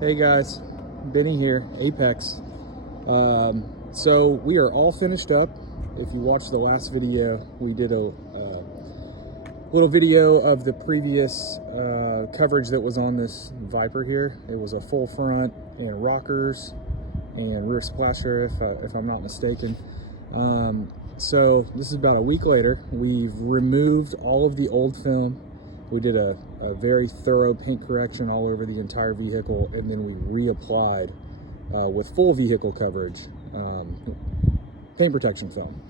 Hey guys, Benny here, Apex. So we are all finished up. If you watched the last video, we did a little video of the previous coverage that was on this Viper here. It was a full front and rockers and rear splasher, if I'm not mistaken. So this is about a week later. We've removed all of the old film. We did a very thorough paint correction all over the entire vehicle, and then we reapplied with full vehicle coverage paint protection film.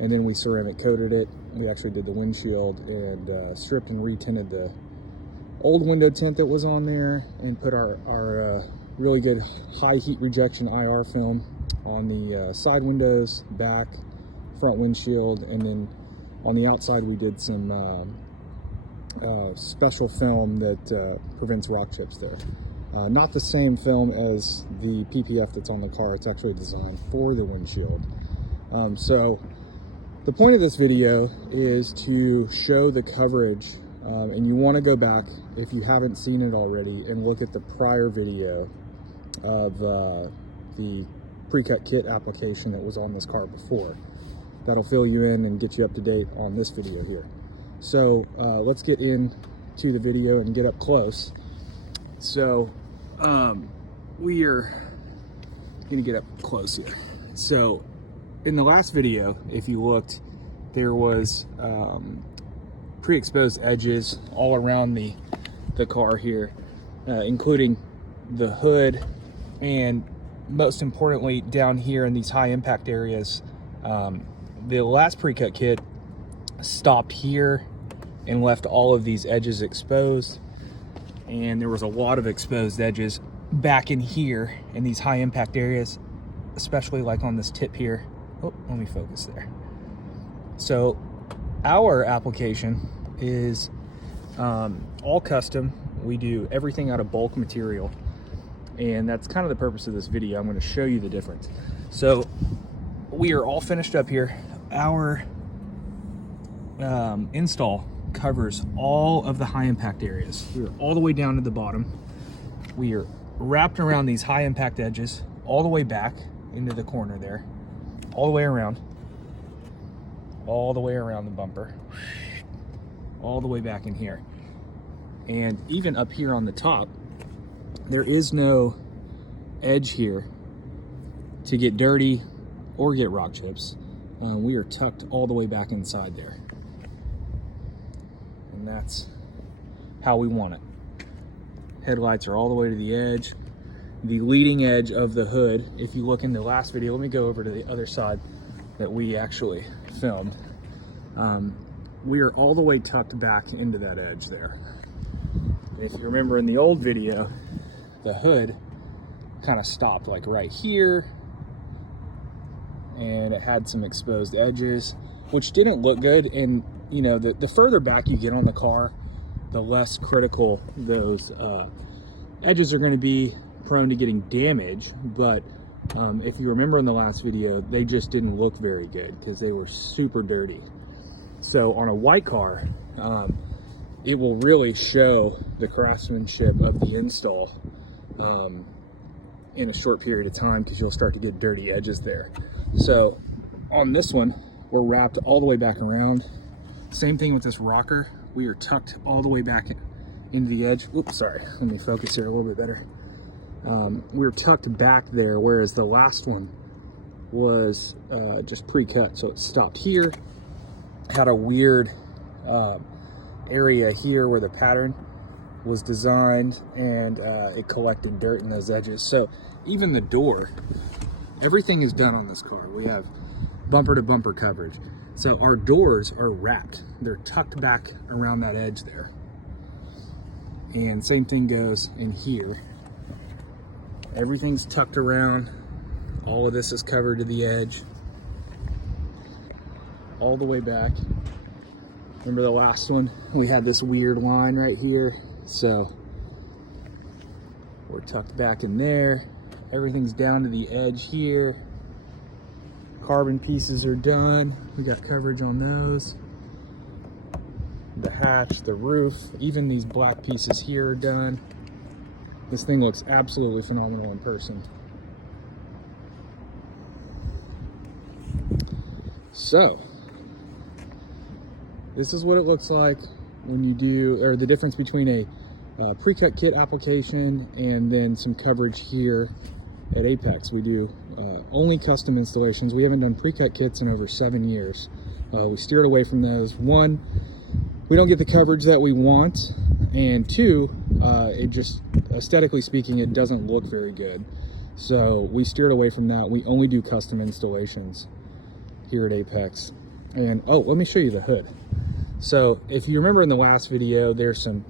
And then we ceramic coated it. We actually did the windshield and stripped and retinted the old window tint that was on there, and put our really good high heat rejection IR film on the side windows, back, front windshield, and then on the outside we did some special film that prevents rock chips there. Not the same film as the PPF that's on the car. It's actually designed for the windshield. So the point of this video is to show the coverage, and you want to go back, if you haven't seen it already, and look at the prior video of the pre-cut kit application that was on this car before. That'll fill you in and get you up to date on this video here. So let's get into the video and get up close. So we are gonna get up close here. So in the last video, if you looked, there was pre-exposed edges all around the car here, including the hood, and most importantly down here in these high impact areas. The last pre-cut kit stopped here and left all of these edges exposed, and there was a lot of exposed edges back in here in these high impact areas, especially like on this tip here. Oh, let me focus there. So our application is all custom. We do everything out of bulk material, and that's kind of the purpose of this video. I'm going to show you the difference. So we are all finished up here. Our install covers all of the high impact areas. We are all the way down to the bottom. We are wrapped around these high impact edges all the way back into the corner there, all the way around the bumper, all the way back in here. And even up here on the top, there is no edge here to get dirty or get rock chips. We are tucked all the way back inside there. And that's how we want it. Headlights are all the way to the edge. The leading edge of the hood, if you look in the last video, let me go over to the other side that we actually filmed. We are all the way tucked back into that edge there. If you remember in the old video, the hood kind of stopped like right here, and it had some exposed edges, which didn't look good. And you know, the further back you get on the car, the less critical those edges are going to be, prone to getting damage. But if you remember in the last video, they just didn't look very good because they were super dirty. So on a white car, it will really show the craftsmanship of the install in a short period of time, because you'll start to get dirty edges there. So on this one, we're wrapped all the way back around. Same thing with this rocker. We are tucked all the way back into the edge. Oops, sorry. Let me focus here a little bit better. We're tucked back there, whereas the last one was just pre-cut. So it stopped here, had a weird area here where the pattern was designed, and it collected dirt in those edges. So even the door, everything is done on this car. We have bumper to bumper coverage. So our doors are wrapped. They're tucked back around that edge there. And same thing goes in here. Everything's tucked around. All of this is covered to the edge, all the way back. Remember the last one? We had this weird line right here. So we're tucked back in there. Everything's down to the edge here. Carbon pieces are done. We got coverage on those. The hatch, the roof, even these black pieces here are done. This thing looks absolutely phenomenal in person. So this is what it looks like when you do, or the difference between a pre-cut kit application and then some coverage here at Apex. We do only custom installations. We haven't done pre-cut kits in over 7 years. We steered away from those. One, we don't get the coverage that we want, and two, it just, aesthetically speaking, it doesn't look very good. So we steered away from that. We only do custom installations here at Apex. And oh, let me show you the hood. So if you remember in the last video, there's some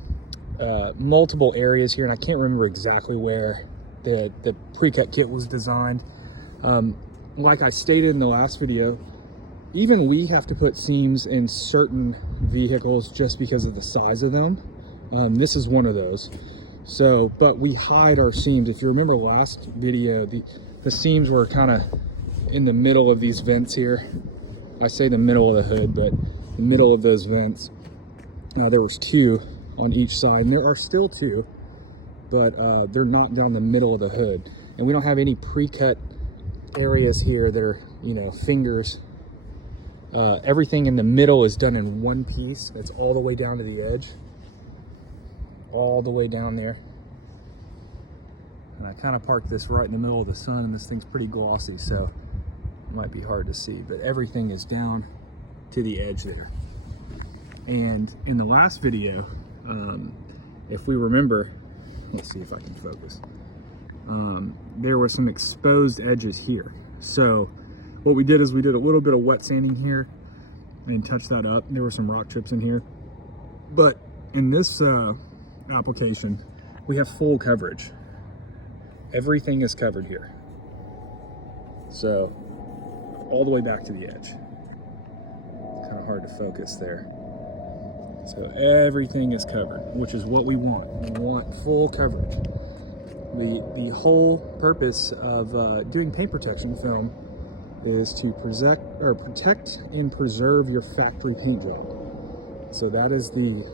multiple areas here, and I can't remember exactly where the pre-cut kit was designed. Like I stated in the last video, even we have to put seams in certain vehicles just because of the size of them. This is one of those. So, but we hide our seams. If you remember the last video, the seams were kind of in the middle of these vents here. I say the middle of the hood, but the middle of those vents. There was 2 on each side, and there are still 2, but they're not down the middle of the hood. And we don't have any pre-cut areas here that are, you know, fingers. Everything in the middle is done in one piece. It's all the way down to the edge, all the way down there. And I kind of parked this right in the middle of the sun, and this thing's pretty glossy, so it might be hard to see, but everything is down to the edge there. And in the last video, if we remember, let's see if I can focus, there were some exposed edges here. So what we did is we did a little bit of wet sanding here and touched that up. There were some rock chips in here, but in this application, we have full coverage. Everything is covered here. So all the way back to the edge. It's kind of hard to focus there. So everything is covered, which is what we want. We want full coverage. The whole purpose of doing paint protection film is to protect and preserve your factory paint job. So that is the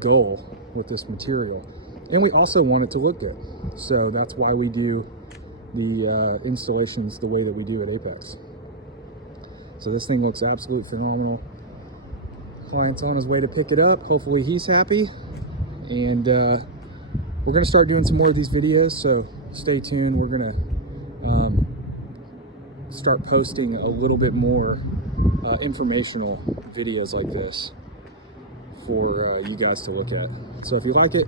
goal with this material. And we also want it to look good. So that's why we do the installations the way that we do at Apex. So this thing looks absolutely phenomenal. Client's on his way to pick it up. Hopefully he's happy. And we're gonna start doing some more of these videos, so stay tuned. We're gonna start posting a little bit more informational videos like this for you guys to look at. So if you like it,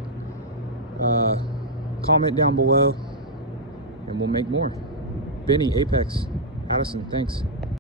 comment down below and we'll make more. Benny, Apex, Addison, thanks.